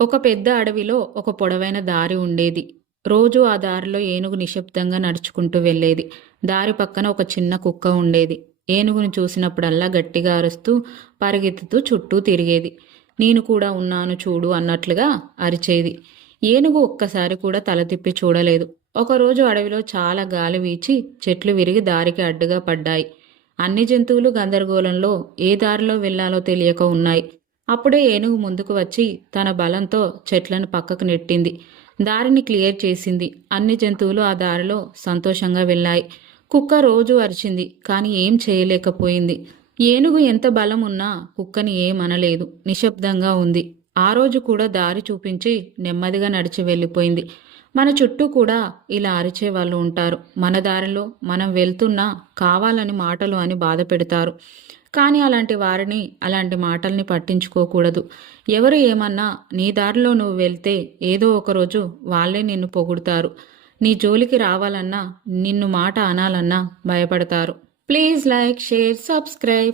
ఒక పెద్ద అడవిలో ఒక పొడవైన దారి ఉండేది. రోజూ ఆ దారిలో ఏనుగు నిశ్శబ్దంగా నడుచుకుంటూ వెళ్ళేది. దారి పక్కన ఒక చిన్న కుక్క ఉండేది. ఏనుగుని చూసినప్పుడల్లా గట్టిగా అరుస్తూ, పరిగెత్తుతూ చుట్టూ తిరిగేది. నేను కూడా ఉన్నాను చూడు అన్నట్లుగా అరిచేది. ఏనుగు ఒక్కసారి కూడా తల తిప్పి చూడలేదు. ఒకరోజు అడవిలో చాలా గాలి వీచి చెట్లు విరిగి దారికి అడ్డుగా పడ్డాయి. అన్ని జంతువులు గందరగోళంలో ఏ దారిలో వెళ్ళాలో తెలియక ఉన్నాయి. అప్పుడే ఏనుగు ముందుకు వచ్చి తన బలంతో చెట్లను పక్కకు నెట్టింది. దారిని క్లియర్ చేసింది. అన్ని జంతువులు ఆ దారిలో సంతోషంగా వెళ్ళాయి. కుక్క రోజు అరిచింది, కానీ ఏం చేయలేకపోయింది. ఏనుగు ఎంత బలం ఉన్నా కుక్కని ఏమనలేదు. నిశ్శబ్దంగా ఉంది. ఆ రోజు కూడా దారి చూపించి నెమ్మదిగా నడిచి వెళ్ళిపోయింది. మన చుట్టూ కూడా ఇలా అరిచే వాళ్ళు ఉంటారు. మన దారిలో మనం వెళ్తున్నా కావాలని మాటలు అని బాధ పెడతారు. కానీ అలాంటి వారిని, అలాంటి మాటల్ని పట్టించుకోకూడదు. ఎవరు ఏమన్నా నీ దారిలో నువ్వు వెళ్తే ఏదో ఒకరోజు వాళ్ళే నిన్ను పొగుడుతారు. నీ జోలికి రావాలన్నా, నిన్ను మాట అనాలన్నా భయపడతారు. Please like, share, subscribe.